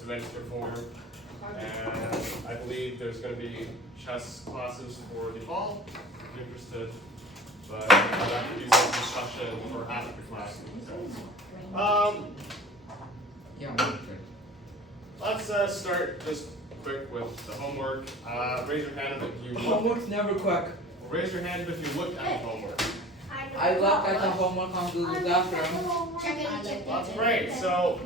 to register for. And I believe there's going to be chess classes for the fall, if you're interested. But that could be more discussion for after class. Let's start just quick with the homework. Raise your hand if you Homework's never quick. raise your hand if you looked at the homework. I looked at the homework on Google Classroom. That's great. So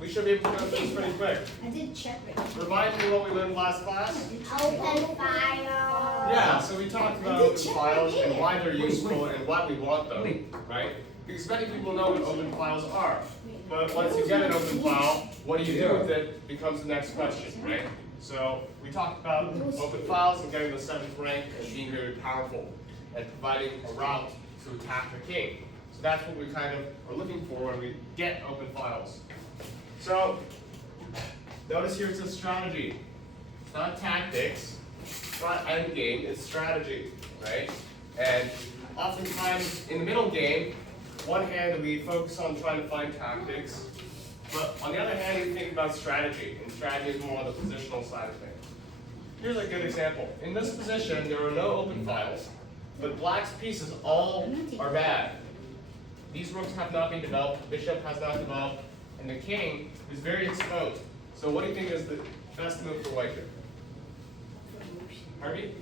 we should be able to go through this pretty quick. I did check it. Remind me what we learned last class. Open file. Yeah, so we talked about open files and why they're useful and why we want them, right? Because many people know what open files are. But once you get an open file, what do you do with it becomes the next question, right? So we talked about open files and getting the 7th rank and being very powerful and providing a route to attack the king. So that's what we kind of are looking for when we get open files. So notice here it says strategy. It's not tactics, it's not end game, it's strategy, right? And oftentimes in the middle game, one hand we focus on trying to find tactics, but on the other hand we think about strategy, and strategy is more on the positional side of things. Here's a good example. In this position, there are no open files, but black's pieces all are bad. These rooks have not been developed, the bishop has not developed, and the king is very exposed. So what do you think is the best move for white here? Harvey?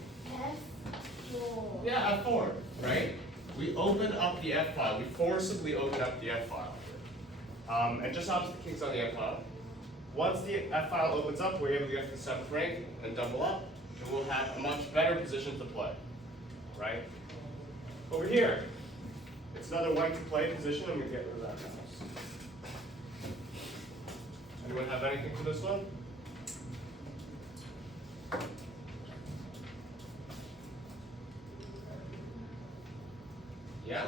F4. Yeah, F4, right? We open up the F file. We forcibly open up the F file. And just opposite the king's on the F file. Once the F file opens up, we're able to get to the 7th rank and double up, and we'll have a much better position to play, right? Over here, it's another white to play position, and we get rid of that house. Anyone have anything for this one? Yeah?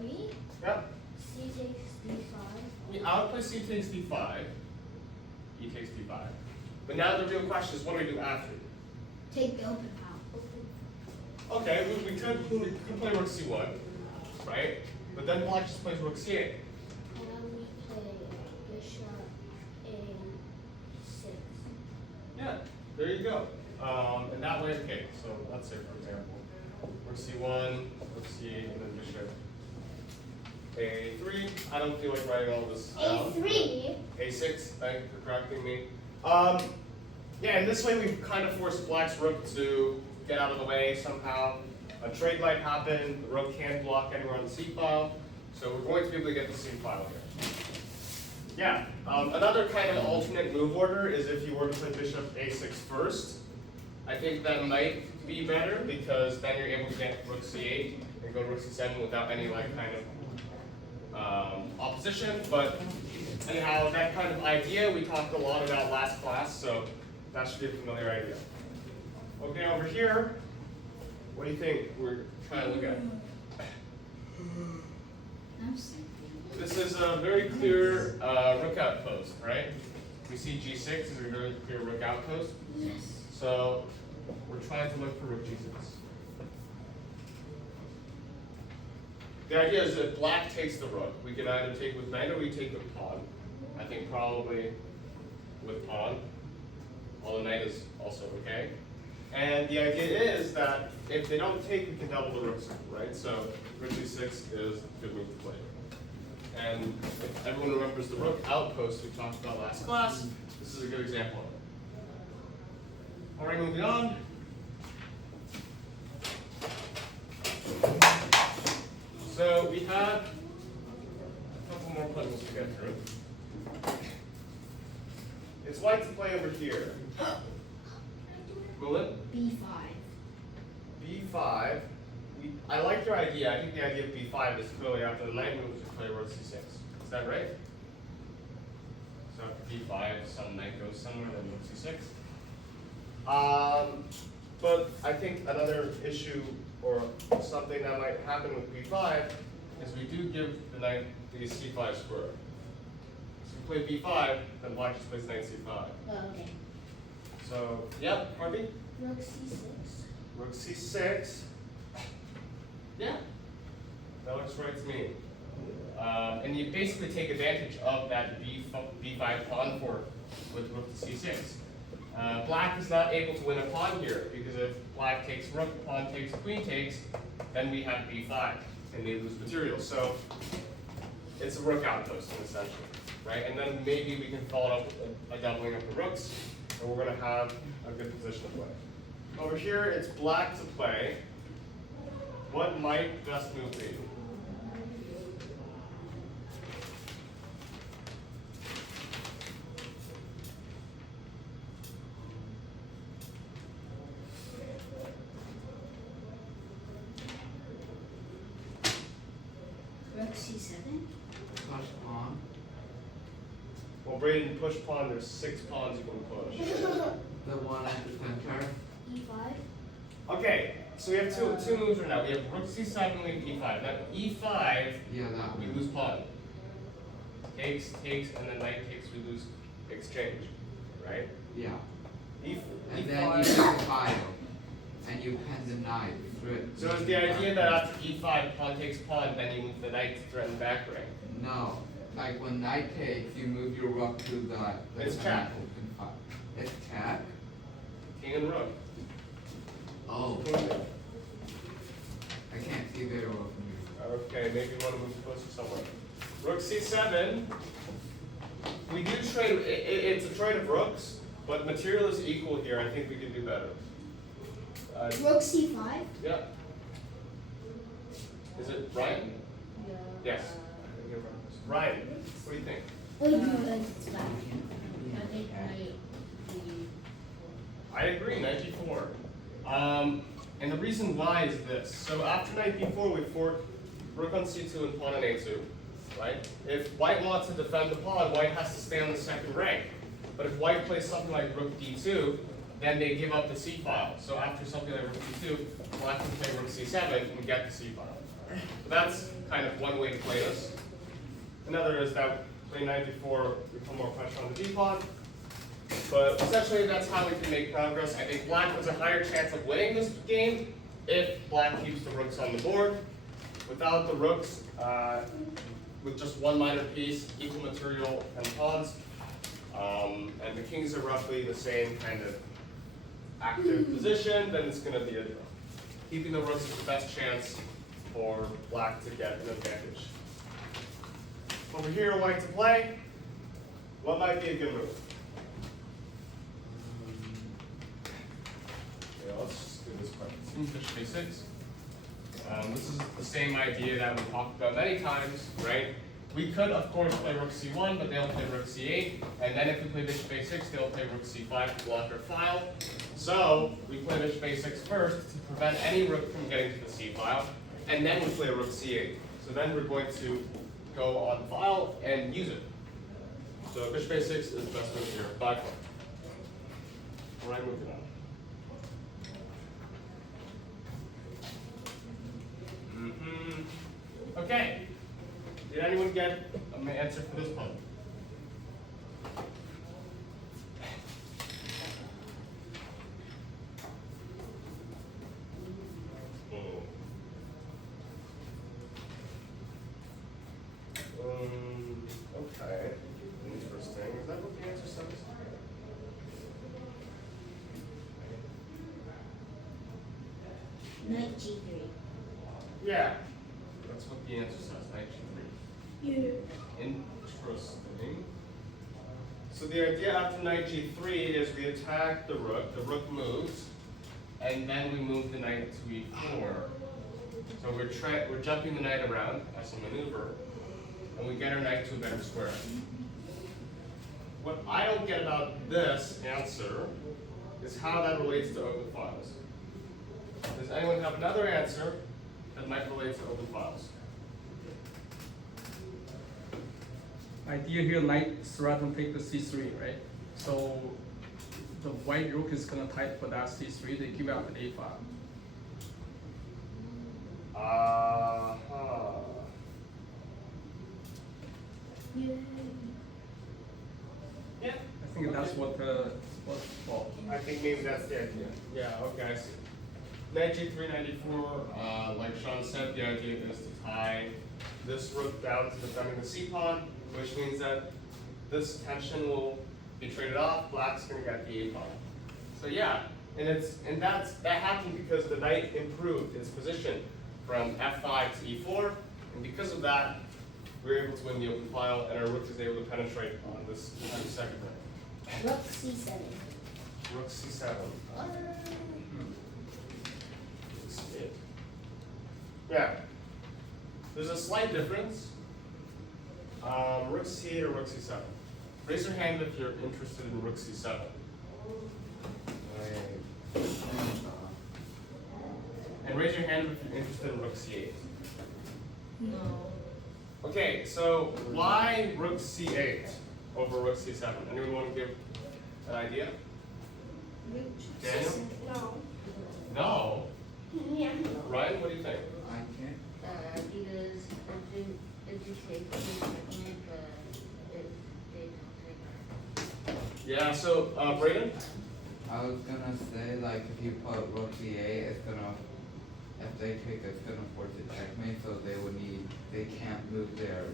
Me? Yeah. C takes D5. I would play C takes D5. E takes D5. But now the real question is, what do we do after? Take the open file. Okay, we could play Rook C1, right? But then black just plays Rook C8. And then we play Bishop A6. Yeah, there you go. And that way, okay, so let's say, for example, Rook C1, Rook C8, and then Bishop A3. I don't feel like writing all this down. A3? A6, thank you for correcting me. Yeah, and this way we've kind of forced black's rook to get out of the way somehow. A trade might happen, the rook can't block anywhere on the C file, so we're going to be able to get the C file here. Yeah, another kind of alternate move order is if you were to play Bishop A6 first. I think that might be better because then you're able to get Rook C8 and go Rook C7 without any like kind of opposition, but anyhow, that kind of idea we talked a lot about last class, so that should be a familiar idea. Okay, over here, what do you think we're trying to look at? This is a very clear rook outpost, right? We see G6 is a very clear rook outpost. Yes. So we're trying to look for Rook G6. The idea is that black takes the rook. We can either take with knight or we take with pawn. I think probably with pawn, although knight is also okay. And the idea is that if they don't take, we can double the rooks, right? So Rook G6 is a good move to play. And if everyone remembers the rook outpost we talked about last class, this is a good example of it. All right, moving on. So we have a couple more puzzles to get through. It's white to play over here. Will it? B5. B5. I like your idea. I think the idea of B5 is clearly after the knight moves to play Rook C6. Is that right? So after B5, some knight goes somewhere, then Rook C6. But I think another issue or something that might happen with B5 is we do give the knight the C5 square. So if we play B5, then black just plays knight C5. Oh, okay. So, yep, Harvey? Rook C6. Rook C6. Yeah, that looks right to me. And you basically take advantage of that b5 pawn fork with rook to c6. Black is not able to win a pawn here, because if black takes rook, pawn takes, queen takes, then we have b5, and they lose material. So it's a rook outpost, essentially, right? And then maybe we can follow up with a doubling of the rooks, and we're going to have a good position to play. Over here, it's black to play. What might best move be? Rook c7. Push pawn. Well, Braden, push pawn, there's 6 pawns you can push. The one at the center. e5. Okay, so we have two moves right now. We have rook c7 and we have e5. Now e5, Yeah, that we one. lose pawn. Takes, and then knight takes, we lose exchange, right? Yeah. E, And e5. then you take a file. And you pen the knight through it. So is the idea that after e5, pawn takes pawn, then you move the knight to threaten back rank? No. Like when knight takes, you move your rook to the It's check. open file. It's check? King and rook. Oh. Queen rook. I can't see very well from here. Okay, maybe you want to move closer somewhere. Rook c7. We do trade, it's a trade of rooks, but material is equal here. I think we can do better. Rook c5. Yeah. Is it Ryan? Yes. Ryan, what do you think? Oh, no, it's back. I agree, knight g4. And the reason why is this. So after knight b4, we fork rook on c2 and pawn on a2, right? If white wants to defend the pawn, white has to stay on the second rank. But if white plays something like rook d2, then they give up the c file. So after something like rook d2, black can play rook c7 and get the c file. So that's kind of one way to play this. Another is that play knight b4, we put more pressure on the d pawn. But essentially, that's how we can make progress. I think black has a higher chance of winning this game if black keeps the rooks on the board. Without the rooks, with just one minor piece, equal material and pawns, and the kings are roughly the same kind of active position, then it's going to be a draw. Keeping the rooks is the best chance for black to get an advantage. Over here, white to play. What might be a good move? Yeah, let's just do this quick. Bishop a6. This is the same idea that we talked about many times, right? We could, of course, play rook c1, but they'll play rook c8. And then if we play bishop a6, they'll play rook c5 to block our file. So we play bishop a6 first to prevent any rook from getting to the c file. And then we play rook c8. So then we're going to go on file and use it. So bishop a6 is the best move here, by far. All right, moving on. Okay. Did anyone get an answer for this puzzle? Okay. Interesting. Is that what the answer says? Knight g3. Yeah. That's what the answer says, knight g3. Yeah. Interesting. So the idea after knight g3 is we attack the rook moves, and then we move the knight to e4. So we're jumping the knight around as a maneuver, and we get our knight to a better square. What I don't get about this answer is how that relates to open files. Does anyone have another answer that might relate to open files? Idea here, knight threaten take the c3, right? So the white rook is gonna type for that c3. They give out an a file. Yeah. Yeah. I think that's what well, I think maybe that's the idea. Yeah, okay, I see. Knight g3, knight e4, like Sean said, the idea is to tie this rook down to defending the c pawn, which means that this tension will be traded off. Black's going to get the a pawn. So yeah, and that happened because the knight improved its position from f5 to e4, and because of that, we were able to win the open file, and our rook is able to penetrate on this second rank. Rook c7. Rook c7. Yeah. There's a slight difference. Rook c8 or rook c7. Raise your hand if you're interested in rook c7. And raise your hand if you're interested in rook c8. No. Okay, so why rook c8 over rook c7? Anyone want to give an idea? Rook Daniel? c7. No. No. Yeah. Ryan, what do you think? I can't. Because if you take the checkmate, but if they don't take our. Yeah, so Brayden? I was gonna say, like, if you put rook d8, it's gonna, if they take, it's gonna force a checkmate, so they can't move their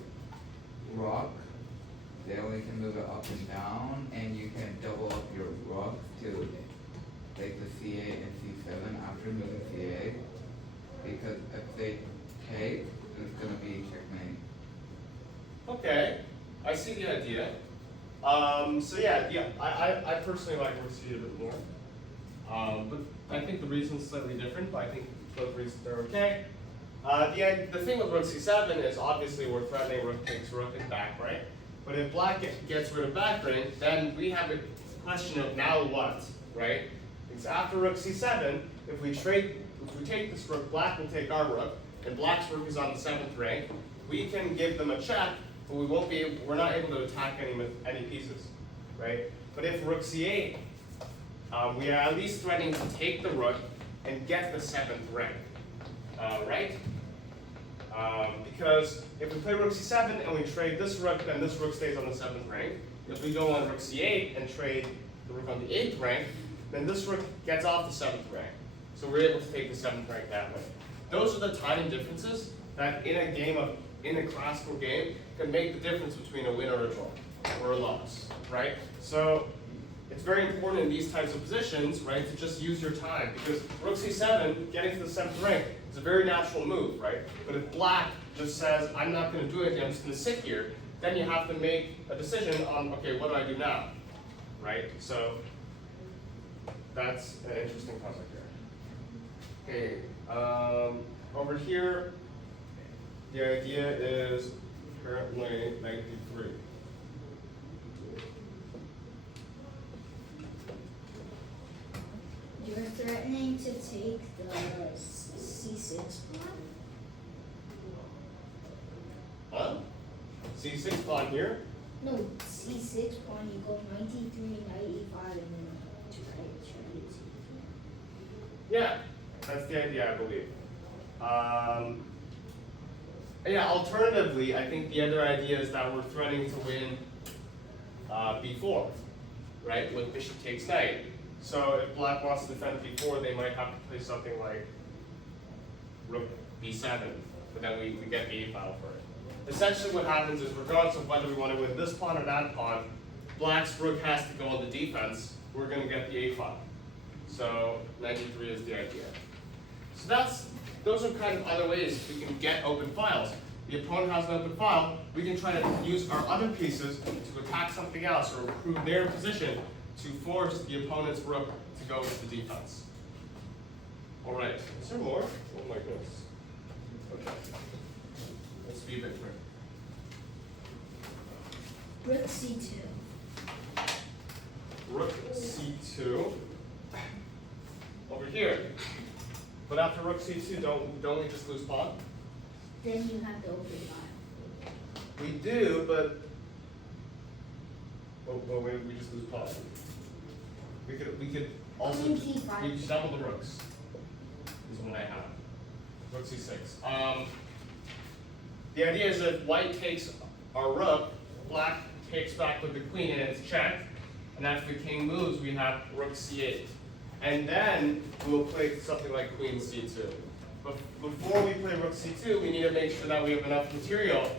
rook. They only can move it up and down, and you can double up your rook to take the c8 and c7 after moving c8. Because if they take, it's gonna be checkmate. Okay, I see the idea. So yeah, I personally like rook c8 a bit more. But I think the reason's slightly different, but I think both reasons are okay. The thing with rook c7 is obviously we're threatening rook takes rook and back rank. But if black gets rid of back rank, then we have a question of now what, right? Because after rook c7, if we take this rook, black will take our rook, and black's rook is on the 7th rank. We can give them a check, but we're not able to attack any pieces, right? But if rook c8, we are at least threatening to take the rook and get the 7th rank, right? Because if we play rook c7 and we trade this rook, then this rook stays on the 7th rank. If we go on rook c8 and trade the rook on the 8th rank, then this rook gets off the 7th rank. So we're able to take the 7th rank that way. Those are the tiny differences that in a classical game can make the difference between a win or a draw, or a loss, right? So it's very important in these types of positions, right, to just use your time, because rook c7, getting to the 7th rank, is a very natural move, right? But if black just says, I'm not going to do anything, I'm just going to sit here, then you have to make a decision on, okay, what do I do now, right? So that's an interesting concept here. Okay, over here, the idea is apparently 93. You're threatening to take the c6 pawn? Huh? C6 pawn here? No, c6 pawn, you go 93, knight e5, and then try to see. Yeah, that's the idea, I believe. Yeah, alternatively, I think the other idea is that we're threatening to win b4, right, with bishop takes knight. So if black wants to defend b4, they might have to play something like rook b7, but then we get the a file for it. Essentially what happens is, regardless of whether we want to win this pawn or that pawn, black's rook has to go on the defense. We're going to get the a file. So 93 is the idea. So those are kind of other ways we can get open files. The opponent has an open file, we can try to use our other pieces to attack something else or improve their position to force the opponent's rook to go into the defense. All right, is there more? Oh my goodness. Okay, let's be a bit quick. Rook c2. Rook c2 over here. But after rook c2, don't we just lose pawn? Then you have the open file. We do, but we just lose pawn. We could also I mean, c5. we could double the rooks. Is what I have. Rook c6. The idea is that white takes our rook, black takes back with the queen, and it's checked. And after the king moves, we have rook c8. And then we'll play something like queen c2. before we play rook c2, we need to make sure that we have enough material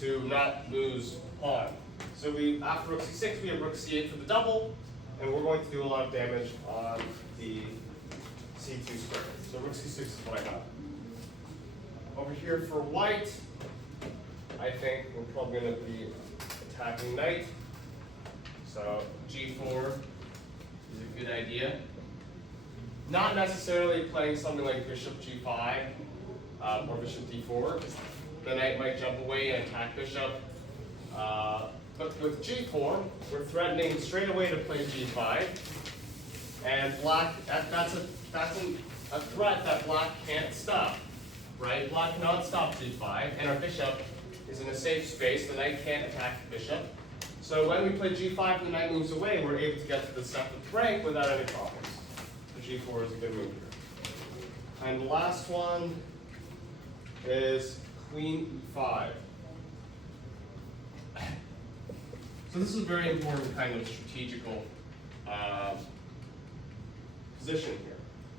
to not lose pawn. So after rook c6, we have rook c8 for the double, and we're going to do a lot of damage on the c2 square. So rook c6 is what I got. Over here for white, I think we're probably going to be attacking knight. So g4 is a good idea. Not necessarily playing something like bishop g5 or bishop d4. The knight might jump away and attack bishop. But with g4, we're threatening straight away to play g5. And black, that's a threat that black can't stop. Right? Black cannot stop g5, and our bishop is in a safe space. The knight can't attack the bishop. So when we play g5 and the knight moves away, we're able to get to the 7th rank without any problems. So g4 is a good move here. And the last one is queen e5. So this is a very important kind of strategical position here.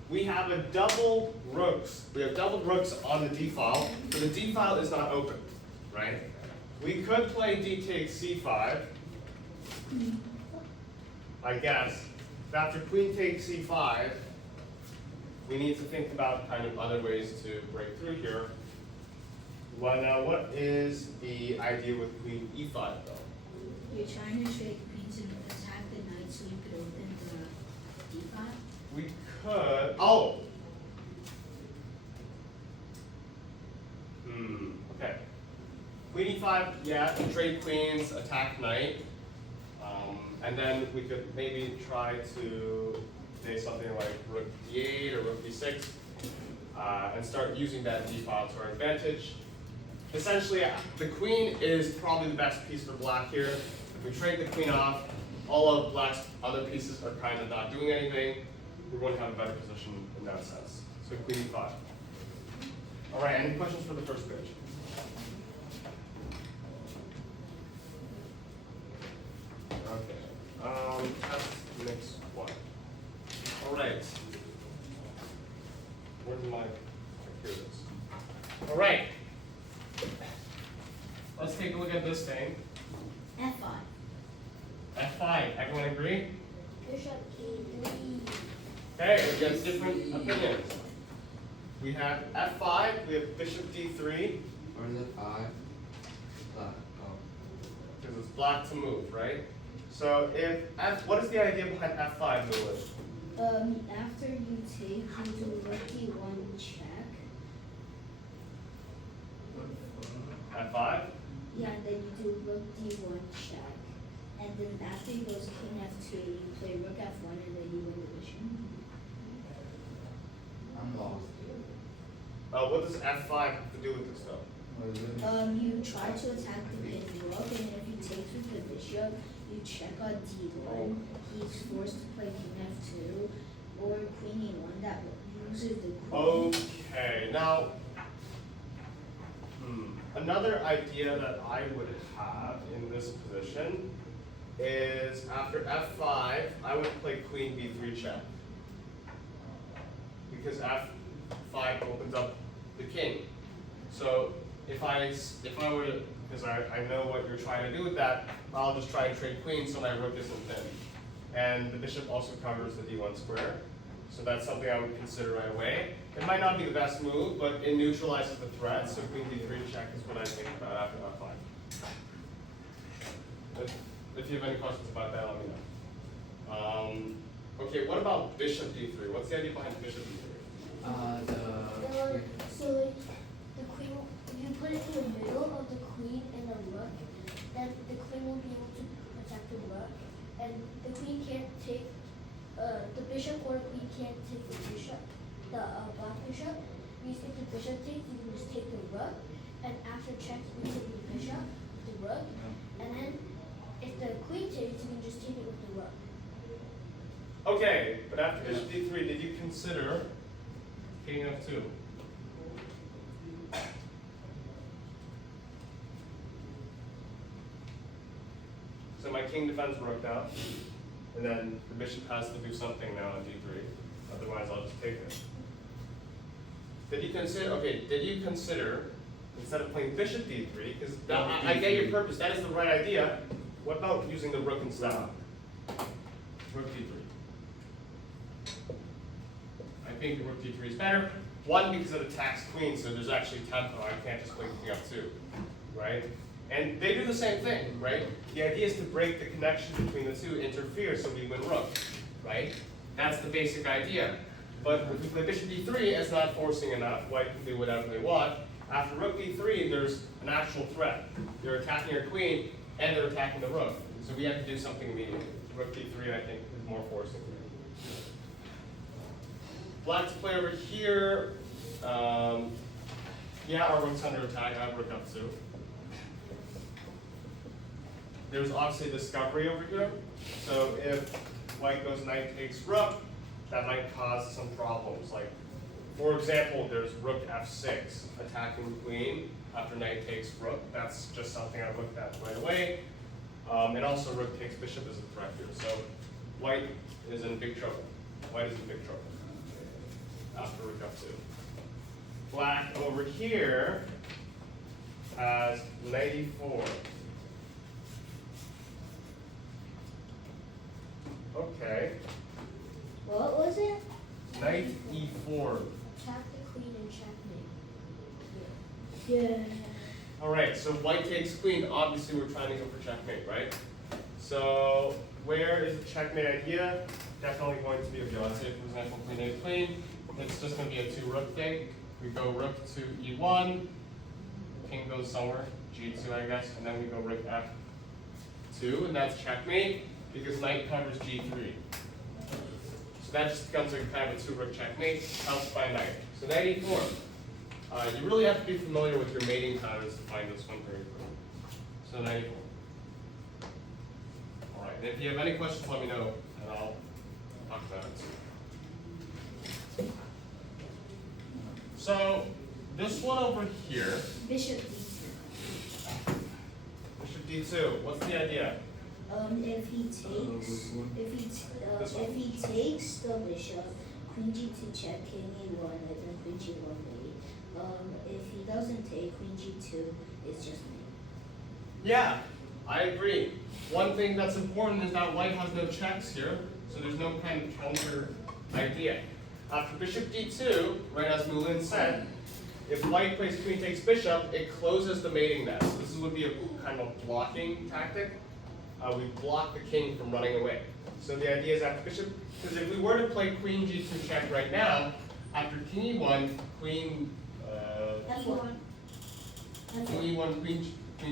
We have double rooks. We have double rooks on the d file, but the d file is not open, right? We could play d takes c5, I guess. But after queen takes c5, we need to think about kind of other ways to break through here. Well, now what is the idea with queen e5 though? You're trying to trade queens and attack the knight so you could open the d5? We could, oh! Okay. Queen e5, yeah, trade queens, attack knight. And then we could maybe try to say something like rook d8 or rook d6 and start using that d file to our advantage. Essentially, the queen is probably the best piece for black here. If we trade the queen off, all of black's other pieces are kind of not doing anything. We're going to have a better position in that sense. So queen e5. All right, any questions for the first page? Okay, that's the next one. All right. Where's my, here it is. All right. Let's take a look at this thing. f5. F5, everyone agree? Bishop e3. Okay, we have different opinions. We have F5, we have bishop D3, Where's the 5? Black. Oh. because it's black to move, right? So if what is the idea behind F5, Lewis? After you take, you do rook d1 check. F5? Yeah, and then you do rook d1 check. And then after he goes king f2, you play rook f1 and then you win the bishop. I'm lost. What does F5 have to do with this though? What is it? You try to attack the pin rook, and if he takes with the bishop, you check on d1. He's forced to play king f2 or queen e1 that uses the queen. Okay, now, another idea that I would have in this position is after F5, I would play queen b3 check. Because F5 opens up the king. So if I were to, because I know what you're trying to do with that, I'll just try and trade queens so my rook isn't thin. And the bishop also covers the d1 square. So that's something I would consider right away. It might not be the best move, but it neutralizes the threat. So queen d3 check is what I think about after F5. If you have any questions about that, let me know. Okay, what about bishop d3? What's the idea behind bishop d3? So like the queen, if you put it in the middle of the queen and the rook, then the queen won't be able to attack the rook, and the queen can't take the bishop, or the queen can't take the bishop, the black bishop. Means if the bishop takes, you can just take the rook, and after check you take the bishop, the rook, and then if the queen takes, you can just take it with the rook. Okay, but after bishop d3, did you consider king f2? So my king defends rook now, and then the bishop has to do something now on d3. Otherwise, I'll just take it. Did you consider, okay, did you consider, instead of playing bishop d3, because I get your purpose, that is the right idea, what about using the rook instead? Rook d3. I think rook d3 is better. One, because it attacks queen, so there's actually tempo, I can't just play king up2, right? And they do the same thing, right? The idea is to break the connection between the two, interfere, so we win rook, right? That's the basic idea. But if we play bishop d3, it's not forcing enough. White can do whatever they want. After rook d3, there's an actual threat. They're attacking your queen, and they're attacking the rook. So we have to do something immediately. Rook d3, I think, is more forcing. Black to play over here. Yeah, our rook's under attack. I have rook up too. There's obviously discovery over here. So if white goes knight takes rook, that might cause some problems. Like, for example, there's rook f6 attacking the queen after knight takes rook. That's just something I looked at right away. And also rook takes bishop is a threat here. So white is in big trouble. White is in big trouble after rook f2. Black over here has knight e4. Okay, What was it? knight e4. Attack the queen and checkmate. Yeah. All right, so white takes queen. Obviously, we're trying to go for checkmate, right? So where is the checkmate idea? Definitely going to be, okay, let's say, for example, queen takes queen. It's just going to be a 2-rook thing. We go rook to e1. King goes somewhere, g2, I guess, and then we go rook f2, and that's checkmate because knight covers g3. So that just becomes a kind of a 2-rook checkmate, helped by knight. So knight e4. You really have to be familiar with your mating patterns to find this one very quickly. So knight e4. All right, and if you have any questions, let me know, and I'll talk about it. So this one over here, Bishop d2. bishop d2. What's the idea? If he takes the bishop, queen g2 check, king e1, and then queen g1 mate. If he doesn't take queen g2, it's just mate. Yeah, I agree. One thing that's important is that white has no checks here, so there's no kind of counter idea. After bishop d2, right as Moulin said, if white plays queen takes bishop, it closes the mating nest. This would be a kind of blocking tactic. We block the king from running away. So the idea is after bishop, because if we were to play queen g2 check right now, after king e1, queen f1. king e1, queen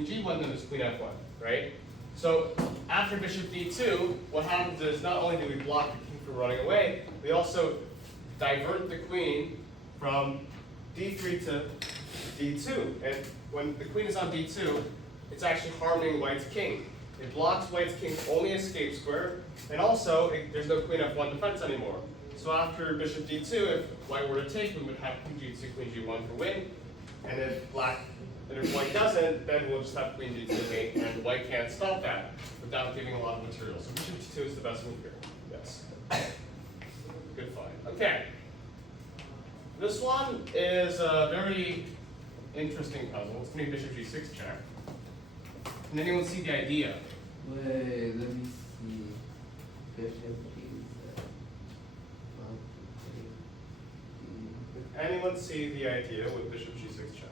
g1, then there's queen f1, right? So after bishop d2, what happens is not only do we block the king from running away, we also divert the queen from d3 to d2. And when the queen is on d2, it's actually harming white's king. It blocks white's king's only escape square, and also there's no queen f1 defense anymore. So after bishop d2, if white were to take, we would have queen g2, queen g1 for win. And if white doesn't, then we'll just have queen d2 mate, and white can't stop that without giving a lot of material. So bishop d2 is the best move here. Yes. Good fight. Okay. This one is a very interesting puzzle. It's going to be bishop g6 check. Can anyone see the idea? Wait, let me see. Bishop Anyone see the idea with bishop g6 check?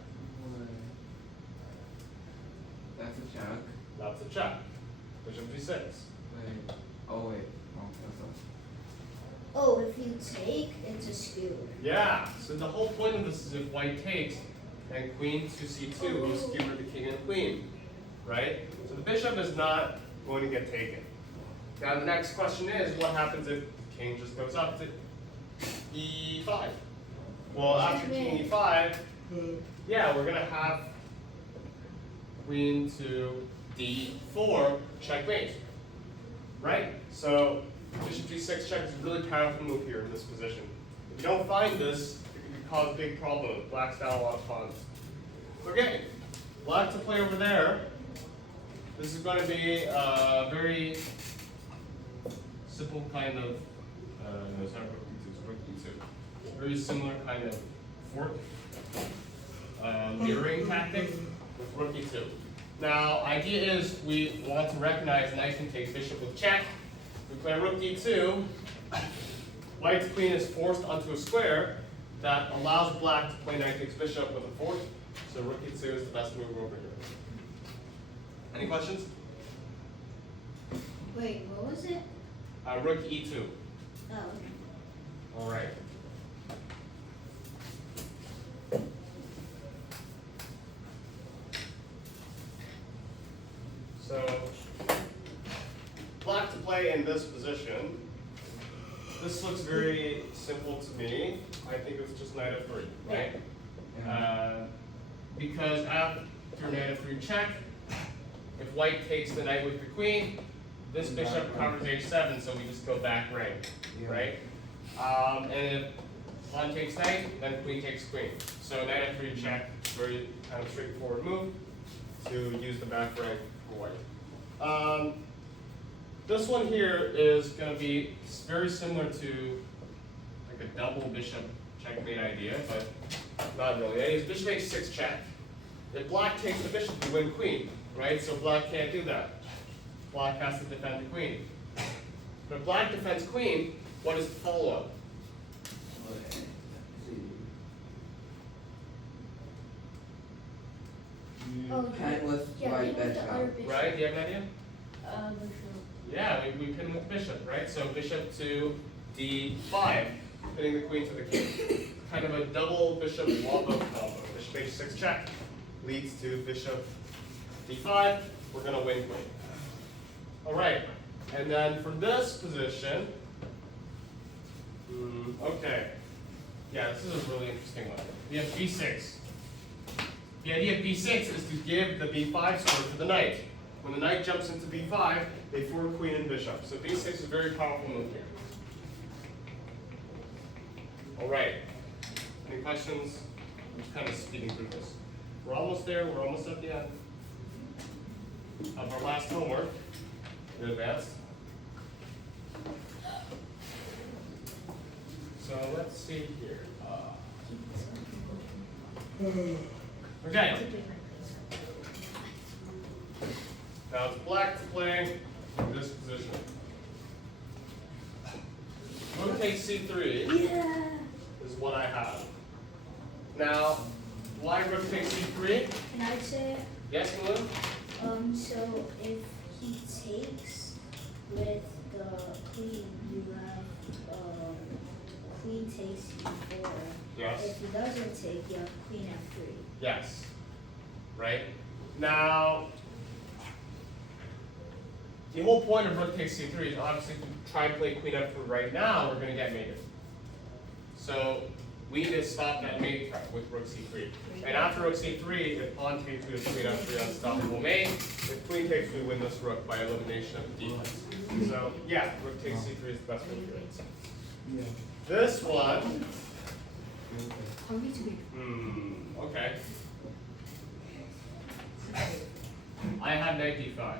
That's a check. That's a check. Bishop g6. Wait. Oh wait. Oh, that's a. Oh, if you take, it's a skew. Yeah. So the whole point of this is if white takes, then queen to c2 will skewer the king and queen, right? So the bishop is not going to get taken. Now the next question is, what happens if the king just goes up to e5? Well, after king e5, yeah, we're going to have queen to d4 checkmate, right? So bishop g6 check is a really powerful move here in this position. If you don't find this, it can cause a big problem. Black's down a lot of pawns. Okay, black to play over there. This is going to be a very simple kind of, no, it's not rook d2, it's rook d2. Very similar kind of fork mirroring tactic with rook e2. Now, idea is we want to recognize knight can take bishop with check. We play rook e2. White's queen is forced onto a square that allows black to play knight takes bishop with a fork. So rook e2 is the best move over here. Any questions? Wait, what was it? Rook e2. Oh, okay. All right. So, black to play in this position. This looks very simple to me. I think it's just knight f3, right? Because after knight f3 check, if white takes the knight with the queen, this bishop covers h7, so we just go back rank, right? And if pawn takes knight, then queen takes queen. So knight f3 check, very kind of straightforward move to use the back rank for white. This one here is going to be very similar to like a double bishop checkmate idea, but not really. Anyways, bishop h6 check. If black takes the bishop, we win queen, right? So black can't do that. Black has to defend the queen. But if black defends queen, what is the follow-up? Pen with white bishop. Right? Do you have an idea? Bishop. Yeah, we pin with bishop, right? So bishop to d5, pinning the queen to the king. Kind of a double bishop wombo combo. Bishop h6 check leads to bishop d5. We're going to win queen. All right, and then for this position, okay. Yeah, this is a really interesting one. We have b6. The idea of b6 is to give the b5 square to the knight. When the knight jumps into b5, they forward queen and bishop. So b6 is a very powerful move here. All right. Any questions? I'm just kind of speeding through this. We're almost there. We're almost at the end of our last homework in advance. So let's see here. Okay. Now it's black to play in this position. Rook takes c3 is what I have. Now, why rook takes c3? Can I say it? Yes, Malou? So if he takes with the queen, you have queen takes e4. Yes. If he doesn't take, you have queen f3. Yes. Right? Now, the whole point of rook takes c3 is obviously to try and play queen f3 right now, we're going to get mated. So we need to stop that mate threat with rook c3. And after rook c3, if pawn takes, we have queen f3 unstoppable mate. If queen takes, we win this rook by elimination of the defense. So yeah, rook takes c3 is the best way to do it. Yeah. This one, Oh, okay. I have knight d5.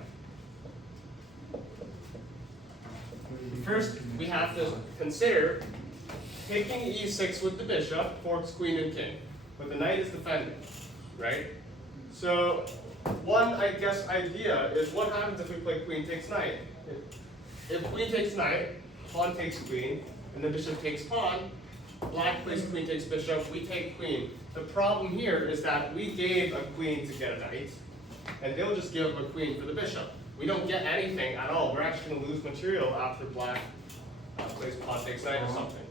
First, we have to consider taking e6 with the bishop, forks queen and king, but the knight is defending, right? So, one, I guess, idea is what happens if we play queen takes knight? If queen takes knight, pawn takes queen, and the bishop takes pawn, black plays queen takes bishop, we take queen. The problem here is that we gave a queen to get a knight, and they'll just give a queen for the bishop. We don't get anything at all. We're actually going to lose material after black plays pawn takes knight or something.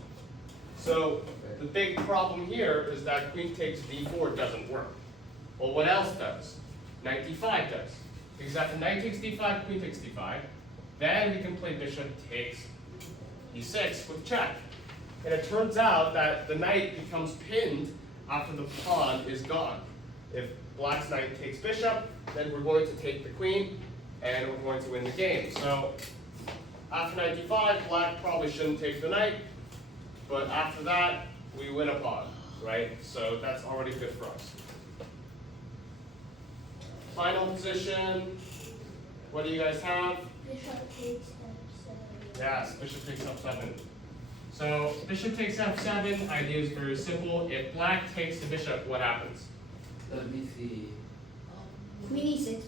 So the big problem here is that queen takes d4 doesn't work. Well, what else does? Knight d5 does. Because after knight takes d5, queen takes d5, then we can play bishop takes e6 with check. And it turns out that the knight becomes pinned after the pawn is gone. If black's knight takes bishop, then we're going to take the queen, and we're going to win the game. So after knight d5, black probably shouldn't take the knight, but after that, we win a pawn, right? So that's already good for us. Final position, what do you guys have? Bishop takes f7. Yes, bishop takes f7. So bishop takes f7, idea is very simple. If black takes the bishop, what happens? Let me see. Queen e6 mate.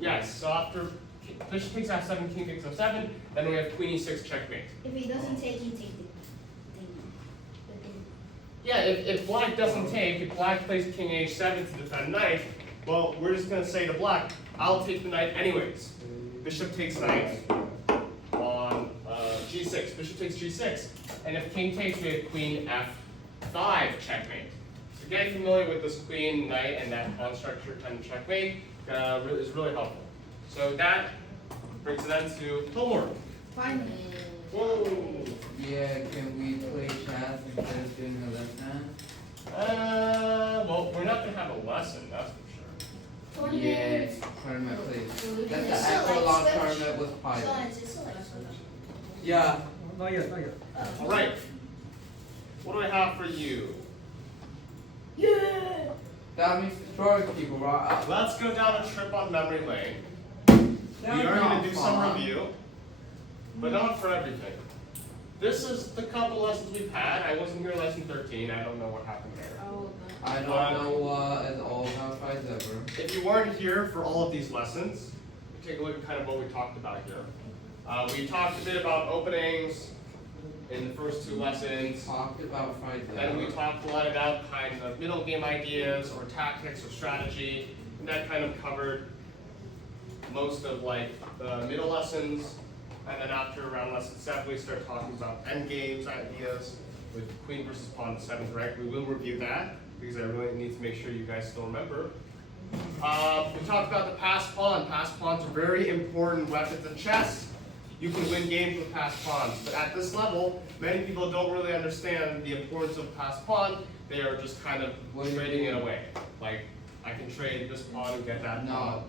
Yes, so after bishop takes f7, king takes f7, then we have queen e6 checkmate. If he doesn't take, you take the thing. Yeah, if black doesn't take, if black plays king h7 to defend knight, well, we're just gonna say to black, I'll take the knight anyways. Bishop takes knight on g6. Bishop takes g6, and if king takes, we have queen f5 checkmate. So getting familiar with this queen, knight, and that pawn structure kind of checkmate is really helpful. So that brings it then to homework. Finally. Whoa. Yeah, can we play chess instead of doing a lesson? Well, we're not gonna have a lesson, that's for sure. Yeah, tournament please. That's the So, actual like, long switch. tournament with So pilot. it's just like switch. Yeah. Not yet, not yet. All right. What do I have for you? Yeah. That means destroy people, right? Let's go down a trip on memory lane. That's We are not going to do some fun. review, but not for everything. This is the couple lessons we've had. I wasn't here lesson 13. I don't know what happened there. Oh, I don't know it's all about fights ever. If you weren't here for all of these lessons, take a look at kind of what we talked about here. We talked a bit about openings in the first two lessons. Talked about fights Then we ever. talked a lot about kind of middle game ideas or tactics or strategy, and that kind of covered most of like the middle lessons. And then after around lesson 7, we start talking about end games ideas with queen versus pawn in 7th rank. We will review that because I really need to make sure you guys still remember. We talked about the passed pawn. Passed pawns are very important weapons in chess. You can win games with passed pawns, but at this level, many people don't really understand the importance of passed pawn. They are just kind of What do you trading it mean? away. Like, I can trade this pawn and get that pawn,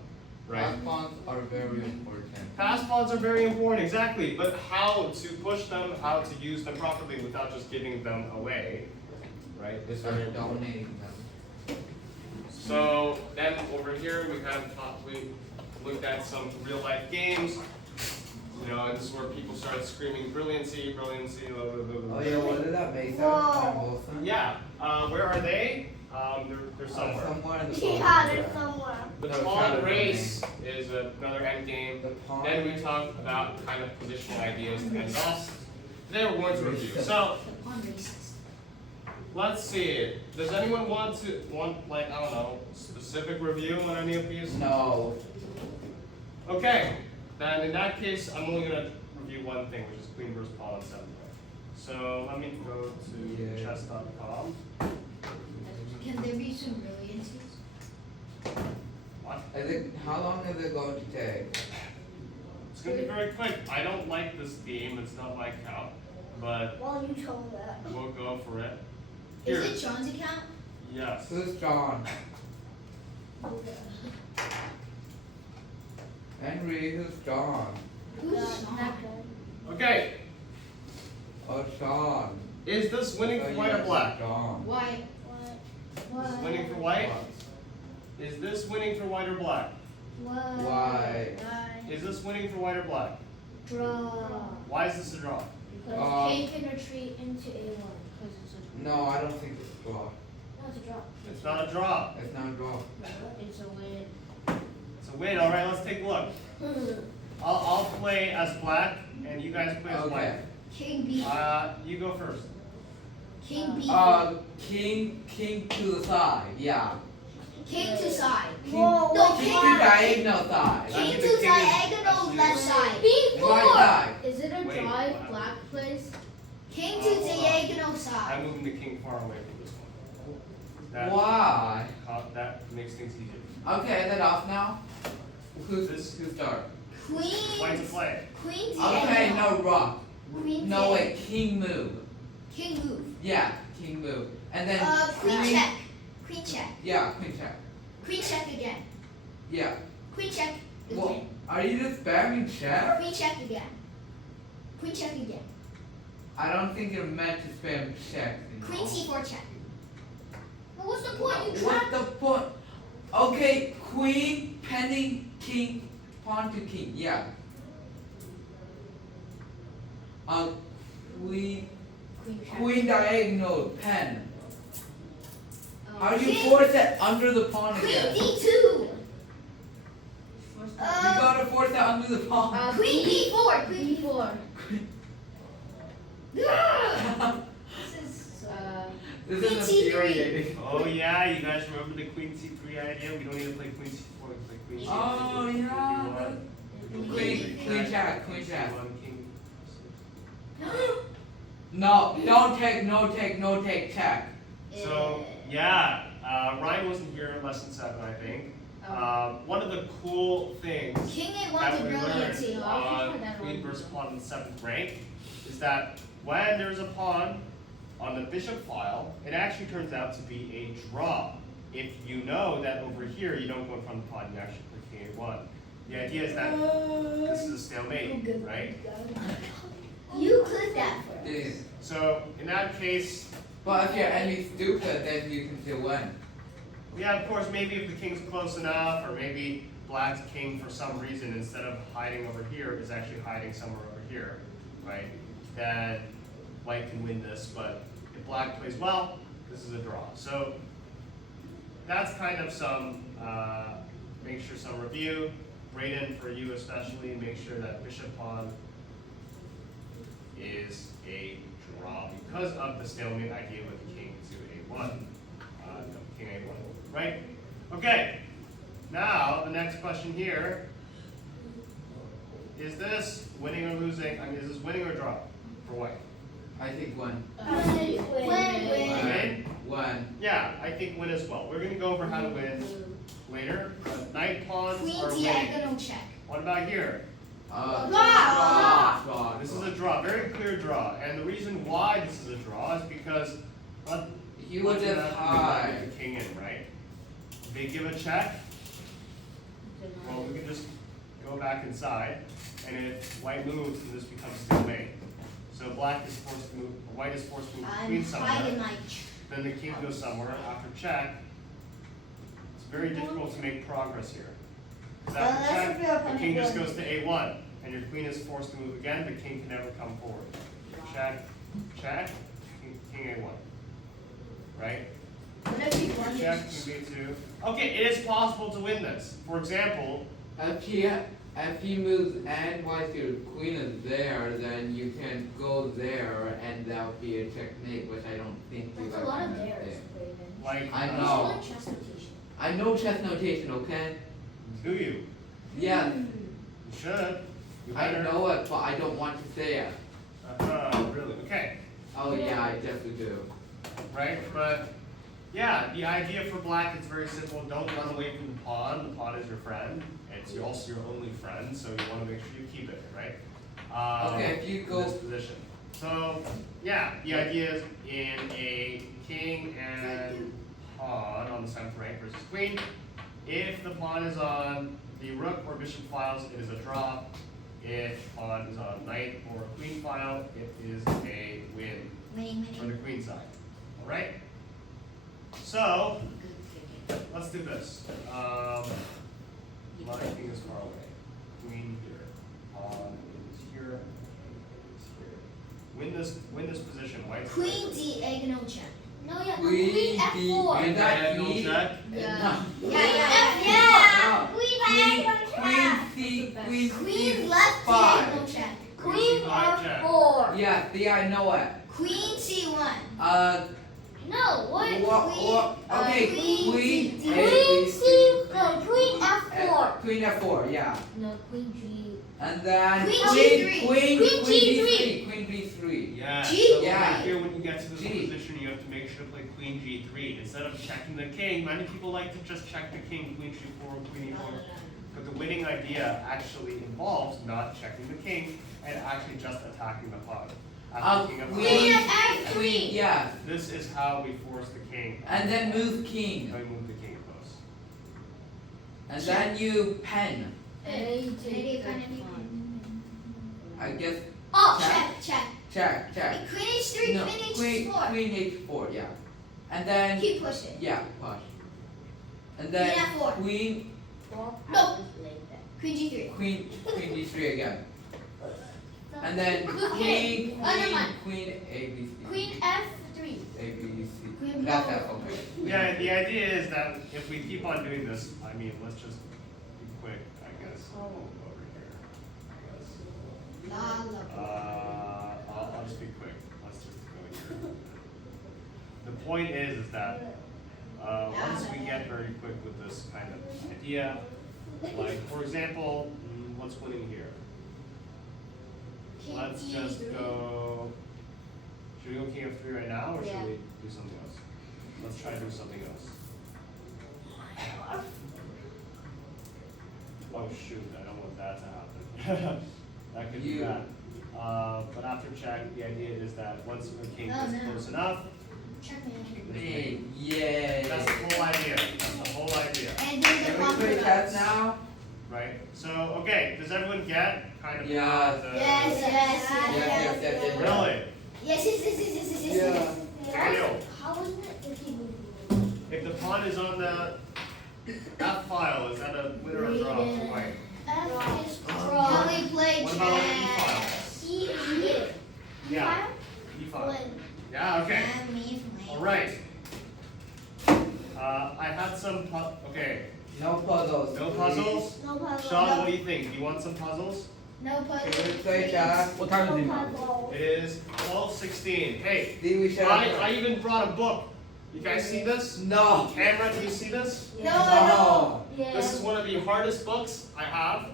No. right? Pass pawns are very important. Pass pawns are very important, exactly, but how to push them, how to use them properly without just giving them away, right, is very Start important. dominating them. So then over here, we looked at some real life games, you know, and this is where people started screaming brilliancy, brilliancy, blah, blah, blah, blah. Oh yeah, what did that make Whoa. sense? Yeah, where are they? They're somewhere. Somewhere in the Yeah, there's somewhere. The No, pawn kind of race is another end game. The pawn. Then we talked about kind of positional ideas to end off. Today we're going to review. So The pawn racist. let's see. Does anyone want like I don't know specific review on any of these? No. Okay. Then in that case, I'm only gonna review one thing, which is queen versus pawn on 7th rank. So let me go to Yeah. chess.com. Can there be some brilliancies? What? How long is it going to take? It's gonna be very quick. I don't like this theme. It's not my account, but Well, you told that. we'll go for it. Here. Is it Sean's account? Yes. Who's John? Henry, who's John? Who's Sean? Okay. Oh, Sean. Is this winning for white or black? John. Why? Is this winning for white? Is this winning for white or black? Why? Is this winning for white or black? Draw. Why is this a draw? Because King can retreat into A1. because it's a, No, I don't think it's a draw. No, it's a draw. It's not a draw. It's not a draw. it's a win. It's a win. All right, let's take a look. I'll play as black, and you guys play as Okay. white. King B. You go first. King B. King to the side. Yeah. King to side. King, No, king king. to diagonal side. King Actually, to the king is- diagonal actually- left side. Right side. Is it a Wait, draw what? if black plays? King Oh, to hold on. diagonal I'm side. moving the king far away from this one. Why? That makes things easier. Okay, is it off now? Who's start? White to Queen. play. Queen Okay, diagonal. no rock. Queen No diagonal. wait, king move. King move. Yeah, king move. And then Queen check. Queen check. Yeah, queen check. Queen check again. Yeah. Queen check Well, again. are you just spamming check? Queen check again. Queen check again. I don't think you're meant to spam checks. You know? Queen C4 check. Well, what's the point? You What's trapped. the point? Okay, queen, pending, king, pawn to king. Yeah. Queen. queen diagonal pen. How do you King- force it under the pawn Queen again? D2. You gotta force it under the pawn. Queen D4. Queen B4. D4. This Queen is C3. infuriating. Oh yeah, you guys remember the Queen C3 idea? We don't need to play Queen C4, we can play Queen C3. Oh yeah. Queen check. King. No, don't take, no take, check. So yeah, Ryan wasn't here in lesson 7, I think. One of the cool things King A1 that to we brilliancy. learned on Queen versus Pawn in 7th rank is that when there's a pawn on the bishop file, it actually turns out to be a draw. If you know that over here you don't go in front of the pawn, you actually play King A1. The idea is that this is a stalemate, right? You click that first. Yeah. So in that case, But if your enemy's stupid, then you can still win. yeah, of course, maybe if the king's close enough, or maybe black's king for some reason, instead of hiding over here, is actually hiding somewhere over here, right? Then white can win this, but if black plays well, this is a draw. So that's kind of some, make sure some review. Brayden, for you especially, make sure that bishop pawn is a draw because of the stalemate idea with the king to a1. King a1, right? Okay, now the next question here, is this winning or losing? I mean, is this winning or draw for white? I think win. Win? Win. Yeah, I think win as well. We're gonna go over how to win later. Knight pawns Queen are winning. diagonal check. What about here? Draw. This is a draw, very clear draw. And the reason why this is a draw is because You would just hide. the king in, right? They give a check. Well, we can just go back inside, and if white moves, then this becomes stalemate. So black is forced to move, white is forced to move the I'm queen hiding somewhere. my. Then the king goes somewhere after check. It's very difficult to make progress here. 'Cause Well, after that's check, if your the opponent king just wins. goes to a1, and your queen is forced to move again. The king can never come forward. Check, check, king a1, right? What if he won Check, this? king b2. Okay, it is possible to win this. For example, If he moves and while your queen is there, then you can go there and that would be a checkmate, which I don't think you That's guys a lot of can dares, do. Brayden. like, I You should know. learn chess notation. I know chess notation, okay? do you? Yeah, You should. You I better. know it, but I don't want to say it. Really? Okay. Oh yeah, I definitely do. Right? But yeah, the idea for black is very simple. Don't run away from the pawn. The pawn is your friend. It's also your only friend, so you want to make sure you keep it, right? Okay, if you in go- this position. So yeah, the idea is in a king and pawn on the 7th rank versus queen. If the pawn is on the rook or bishop files, it is a draw. If pawn is on knight or queen file, it is a win Winning, for winning. the queen side. All right. So let's do this. My king is far away. Queen here. Pawn is here. Is here. Win this position. White. Queen diagonal check. No, yeah, Queen queen F4. D- And diagonal Queen- check. Yeah. Yeah. Queen Queen left Five. diagonal check. Queen C5 check. F4. Yeah, see, I know it. Queen C1. No, what? Okay, Queen queen, D- Queen C, Queen F4. Queen F4, yeah. No, Queen G. And then Queen Queen G3. Queen Queen Queen B3. Yeah. G- So Yeah. here, when you get to this G. position, you have to make sure to play Queen G3 instead of checking the king. Many people like to just check the king, Queen G4, Queen E4. But the winning idea actually involves not checking the king and actually just attacking the pawn. After king of Queen pawn. F3. Yeah, This is how we force the king. and then move king, How we move the king close. and then you pen. And then you Maybe take kind the of. pawn. I guess Oh, Check. check. check. Queen H3, No, Queen H4. Queen H4, yeah. And then Keep pushing. yeah, push. And then Queen F4. Queen No. Queen G3. Queen D3 again. And then Okay. queen, Oh, never mind. queen, A, B, C. Queen F3. A, B, C. Queen That's ball. F, okay. Yeah, the idea is that if we keep on doing this, I mean, let's just be quick, I guess. Over here, I guess. La la. I'll just be quick. Let's just go here. The point is that once we get very quick with this kind of idea, like for example, what's winning here? King Let's E3. just go. Should we go king f3 right now, or should Yeah. we do something else? Let's try to do something else. Oh shoot, I don't want that to happen. That could be bad. But after check, the idea is that once the king Oh, is no. close enough, Hey, yay. that's the whole idea. That's the whole idea, And there's a Can we play chess now? right? So okay, does everyone get kind of Yeah. how the Yes, yes, Yes. Really? Yes, yes, yes, yes, yes, yes, yes. Daniel, How is it if he moves? if the pawn is on the F file, is that a winner or draw for white? F is Can draw. we play What about on the E chess? file? C is win. Yeah, E file. Win. Yeah, okay. And me All play. right. I had some okay. No puzzles. No puzzles. No puzzle. Sean, what do you think? Do you want some puzzles? No puzzle. Can we play chess? What time is it No now? puzzle. It is 12:16. Hey, See, we should I even brought a book. You guys see this? No. Camera, do you see this? No. Yeah. This is one of the hardest books I have.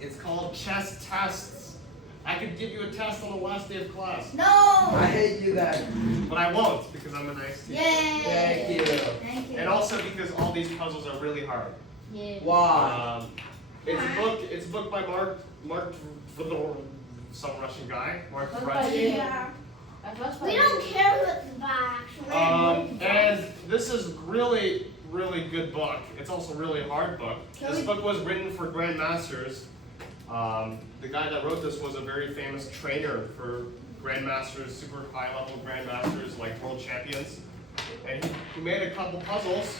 It's called Chess Tests. I could give you a test on the last day of class, No. I hate you then. but I won't because I'm a nice teacher. Yay. Thank you. Thank you. And also because all these puzzles are really hard. Yeah. Why? It's a book by Mark, some Russian guy, Mark Book by Russian. Yeah. I thought We don't care what the actual. And this is really, really good book. It's also a really hard book. This book was written for grandmasters. The guy that wrote this was a very famous trainer for grandmasters, super high level grandmasters, like world champions. And he made a couple puzzles,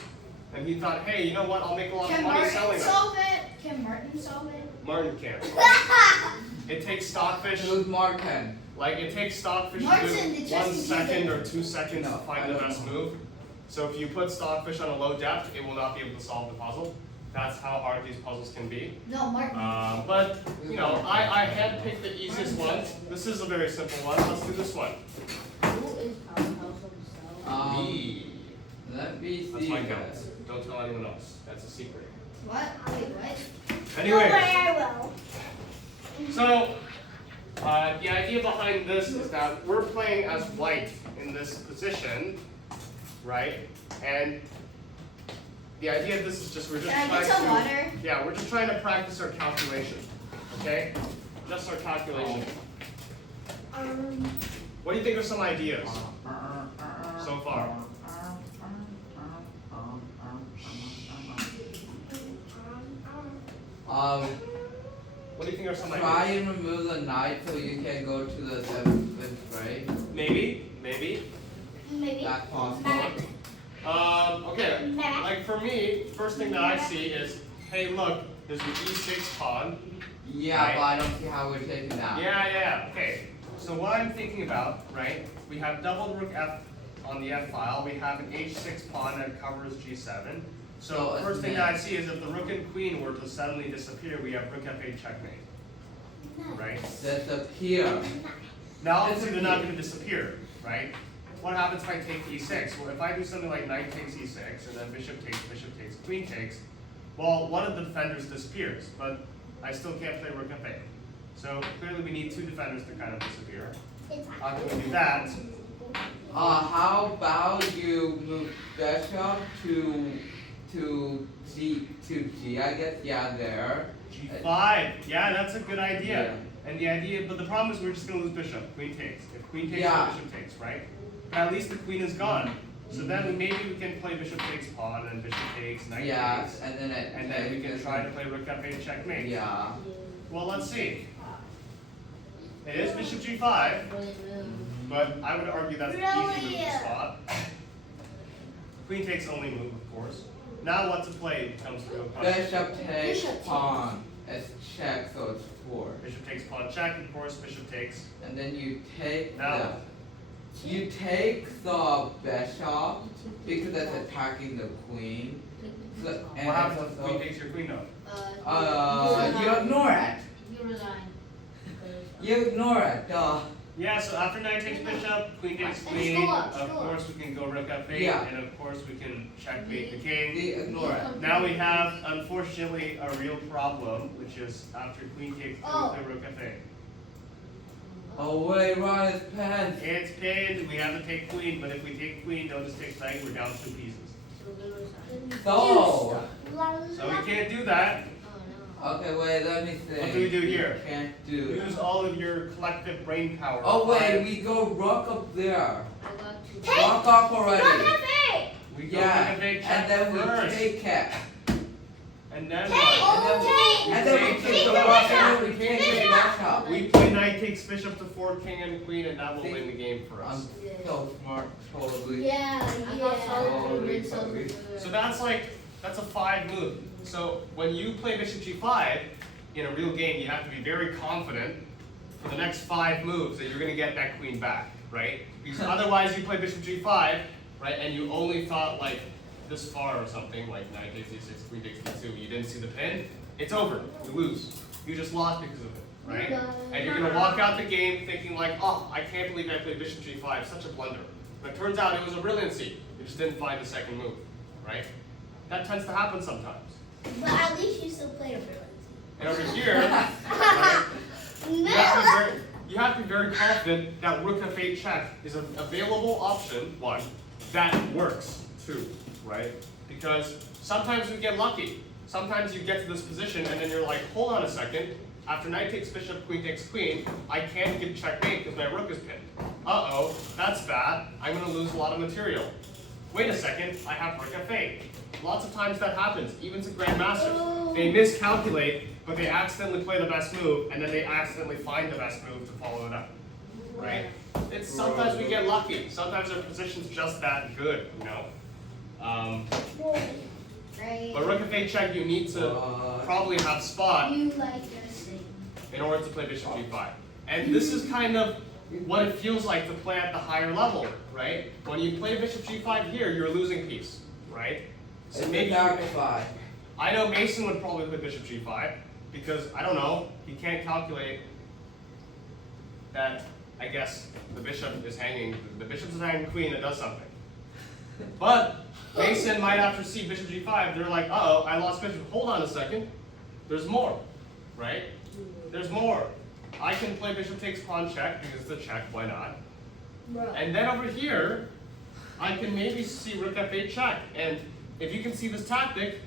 and he thought, hey, you know what? I'll make a lot of Can money Martin selling them. solve it? Can Martin solve it? Martin can't. It takes stockfish. Who's Martin? Like it takes stockfish Martin, to the do 1 Justin second Bieber. or 2 seconds No, to find I the don't best know. move. So if you put stockfish on a low depth, it will not be able to solve the puzzle. That's how hard these puzzles can be. No, Martin. But you know, I handpicked the easiest ones. This is a very simple one. Let's do this one. Who is Powerhouse himself? Me. Let me That's see my this. guess. Don't tell anyone else. That's a secret. What? Wait, what? Anyways. I will. So, the idea behind this is that we're playing as white in this position, right? And the idea of this is just we're just Can I trying get some to water? yeah, we're just trying to practice our calculation, okay? Just our calculation. What do you think are some ideas so far? What do you think are some Try ideas? and remove the knight so you can go to the 7th grade. Maybe. Maybe. That's possible. Okay, like for me, first thing that I see is, hey, look, there's an e6 pawn. Yeah, but I don't see how we're taking that. Yeah, okay. So what I'm thinking about, right, we have double rook f on the f file, we have an h6 pawn that covers g7. So So first thing it's that I see is if the rook and queen were to suddenly disappear, we have rook f8 checkmate, right? Disappear. Now obviously they're not going to disappear, right? What happens if I take e6? Well, if I do something like knight takes e6, and then bishop takes, queen takes, well, one of the defenders disappears, but I still can't play rook f8. So clearly we need two defenders to kind of disappear. How can we do that? How about you move bishop to G, I guess, yeah, there. g5. Yeah, that's a good idea. And the idea, but the problem is we're just going to lose bishop. Queen takes. If queen takes, Yeah. then bishop takes, right? But at least the queen is gone. So then maybe we can play bishop takes pawn and bishop takes, knight Yes, takes. and then And then we can try to play rook f8 checkmate. Yeah. Well, let's see. It is bishop g5, Really move. but I would argue that's the easy Really? move to spot. Queen takes only move, of course. Now what to play becomes the real question. Bishop takes pawn. It's check, so it's 4. Bishop takes pawn check, of course, bishop takes. And then you take Now. you take the bishop because it's attacking the queen. So, and What happens it's if the queen takes your queen though? you ignore it. You resign. You ignore it. Duh. Yeah, so after knight takes bishop, queen takes And queen, score, of score. course we can go rook f8, Yeah. and of course we can checkmate the king. You ignore it. Now we have, unfortunately, a real problem, which is after queen takes, Oh. we play rook f8. Oh wait, Ron is pinned. It's pinned, we have to take queen, but if we take queen, don't just take knight, we're down 2 pieces. So we resign. So. So we can't do that. Oh Okay, wait, let me see. What do we do here? You can't do Use that. all of your collective brain power. Oh wait, we go rook up there. no. I got 2. Hey! Rock up already. We go Yeah, rook f8 and check then we first. take it. And then Hey! what? And then we take the rook and then we take the bishop. We play knight takes bishop to 4, king and queen, and that will win the game for I'm us. so smart, totally. Yeah, I got solid Totally, 3 totally. So that's a 5 move. So when you play bishop g5 in a real game, you have to be very confident for the next 5 moves that you're going to get that queen back, right? Because otherwise you play bishop g5, right, and you only thought like this far or something, like knight takes d6, queen takes d2, you didn't see the pin, it's over. You lose. You just lost because of it, right? And you're going to walk out the game thinking like, oh, I can't believe I played bishop g5, such a blunder. But it turns out it was a brilliancy. You just didn't find the second move, right? That tends to happen sometimes. But at least you still play a brilliancy. And over here, right, you have to be very confident that rook f8 check is an available option, one, that works, two, right? Because sometimes we get lucky. Sometimes you get to this position and then you're like, hold on a second, after knight takes bishop, queen takes queen, I can't get checkmate because my rook is pinned. Uh-oh, that's bad. I'm going to lose a lot of material. Wait a second, I have rook f8. Lots of times that happens, even to grandmasters. They miscalculate, but they accidentally play the best move, and then they accidentally find the best move to follow it up. Right? It's sometimes we get lucky. Sometimes our position's just that good, you know. Right. But rook f8 check, you need to probably have spot You like your thing. in order to play bishop g5. And this is kind of what it feels like to play at the higher level, right? When you play bishop g5 here, you're a losing piece, right? So It's maybe a sacrifice. I know Mason would probably play bishop g5 because I don't know, he can't calculate that. I guess the bishop is hanging. The bishop's hanging queen. It does something. But Mason might after see bishop g5. They're like, uh-oh, I lost bishop. Hold on a second. There's more, right? There's more. I can play bishop takes pawn check because it's a check. Why not? Bro. And then over here, I can maybe see rook f8 check. And if you can see this tactic,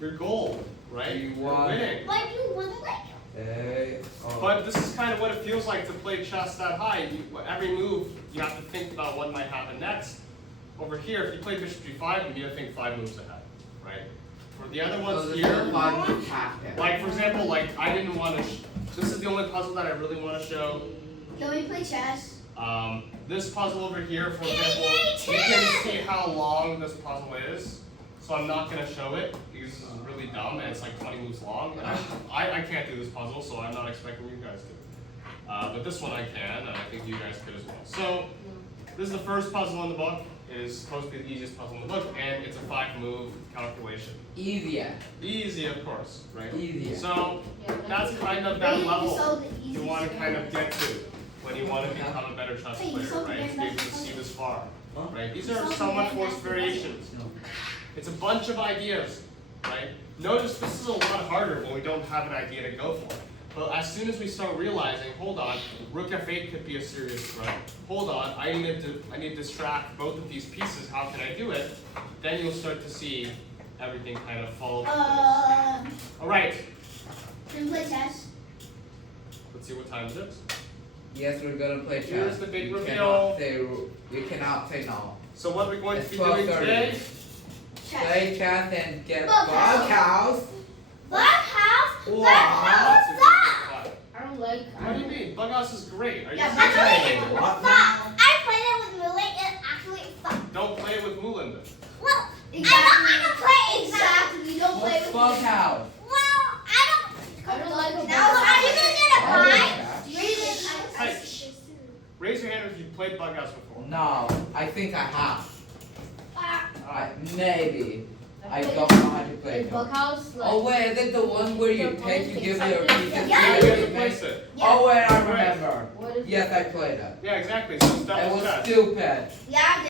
you're gold, right? You You're won. winning. But you won like Hey, oh. But this is kind of what it feels like to play chess that high. Every move, you have to think about what might happen next. Over here, if you play bishop g5, you need to think 5 moves ahead, right? For the other So ones this here, is a fun tactic. like for example, like I didn't want to. This is the only puzzle that I really want to show. Can we play chess? This puzzle over here, for example, you can see how long this puzzle is. So I'm not going to show it because this is really dumb and it's like 20 moves long. And I can't do this puzzle, so I'm not expecting you guys to. But this one I can, and I think you guys could as well. So this is the first puzzle in the book. It is supposed to be the easiest puzzle in the book, and it's a 5-move calculation. Easier. Easy, of course, right? Easier. So Yeah, that's kind of that Wait, level so the you easiest want to kind of way- get to when you want to become a better chess Wait, player, so right? To be able to see this far, Huh? right? These are somewhat forced variations. No. It's a bunch of ideas, right? Notice this is a lot harder when we don't have an idea to go for. But as soon as we start realizing, hold on, rook f8 could be a serious threat. Hold on, I need to distract both of these pieces. How can I do it? Then you'll start to see everything kind of fall into place. All right, Can we play chess? let's see what time it is. Yes, we're gonna play chess. Here's the big You reveal. cannot say no. So what we're going to It's be doing 12:30. today? Chess. Play chess and get Bunkhouse. bunkhouse. Bunkhouse? Wow. Bunkhouse is that? I don't like. What do you mean? Bughouse is great. Are you Yeah, serious? Hey, what now? I played it with Millie. It's actually fun. Don't play it with Moulin then. Well, Exactly. I don't play exactly. Exactly. You don't play What's with bunkhouse? Well, I don't. I don't like a Now, are you gonna get a pie? Hey, raise your hand if you've played bug outs before. No, I think I have. Maybe. I played- don't know how to play Like it. Bughouse, like. Oh wait, is it the one where you The take, you politics give I your think pieces so. to Yeah, You your have to teammates? place it. Oh wait, I remember. What is Yes, I played it. Yeah, exactly. So it's It double was chess. stupid. Yeah.